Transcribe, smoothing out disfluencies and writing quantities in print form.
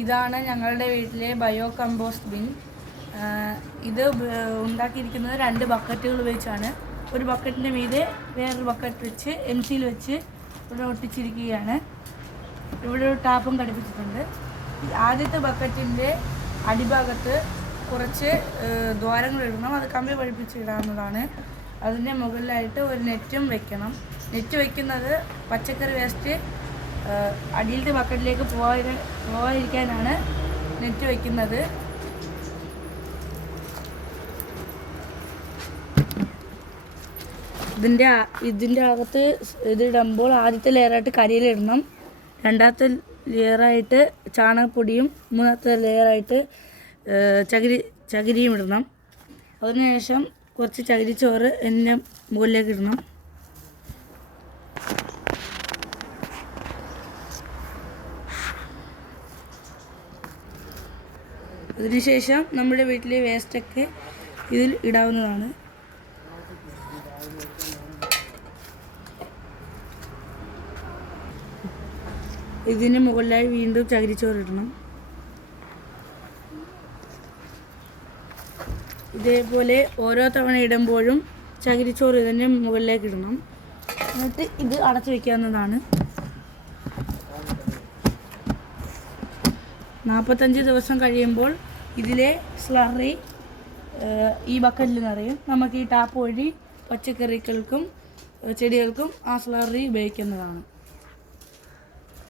ഇതാണ് ഞങ്ങളുടെ വീട്ടിലെ ബയോ കമ്പോസ്റ്റ് ബിൻ. ഇത് ഉണ്ടാക്കിയിരിക്കുന്നത് 2 ബക്കറ്റുകൾ ഉപയോഗിച്ചാണ്. ഒരു ബക്കറ്റിൻ്റെ മീതെ വേറൊരു ബക്കറ്റ് വെച്ച് MC വെച്ച് ഇവിടെ ഒട്ടിച്ചിരിക്കുകയാണ്. ഇവിടെ ഒരു ടാപ്പും ഘടിപ്പിച്ചിട്ടുണ്ട്. ആദ്യത്തെ ബക്കറ്റിൻ്റെ അടിഭാഗത്ത് കുറച്ച് ദ്വാരങ്ങൾ ഇടണം. അത് കമ്പി പഠിപ്പിച്ചിടാവുന്നതാണ്. അതിൻ്റെ മുകളിലായിട്ട് ഒരു നെറ്റും വെക്കണം. നെറ്റ് വയ്ക്കുന്നത് പച്ചക്കറി വേസ്റ്റ് അടിയിലത്തെ ബക്കറ്റിലേക്ക് പോകാതിരിക്കാനാണ് നെറ്റ് വയ്ക്കുന്നത്. ഇതിൻ്റെ അകത്ത് ഇതിടുമ്പോൾ ആദ്യത്തെ ലെയറായിട്ട് കരിയിലിടണം, രണ്ടാമത്തെ ലെയറായിട്ട് ചാണകപ്പൊടിയും, മൂന്നാമത്തെ ലെയറായിട്ട് ചകിരിയും ഇടണം. അതിനുശേഷം കുറച്ച് ചകിരിച്ചോറ് ഇതിൻ്റെ മുകളിലേക്ക് ഇടണം. അതിനുശേഷം നമ്മുടെ വീട്ടിലെ വേസ്റ്റൊക്കെ ഇതിൽ ഇടാവുന്നതാണ്. ഇതിന് മുകളിലായി വീണ്ടും ചകിരിച്ചോറ് ഇടണം. ഇതേപോലെ ഓരോ തവണ ഇടുമ്പോഴും ചകിരിച്ചോറ് ഇതിൻ്റെ മുകളിലേക്ക് ഇടണം. എന്നിട്ട് ഇത് അടച്ചു വയ്ക്കാവുന്നതാണ്. 45 ദിവസം കഴിയുമ്പോൾ ഇതിലെ സ്ലറി ഈ ബക്കറ്റിൽ നിറയും. നമുക്ക് ഈ ടാപ്പ് വഴി പച്ചക്കറികൾക്കും ചെടികൾക്കും ആ സ്ലറി ഉപയോഗിക്കുന്നതാണ്.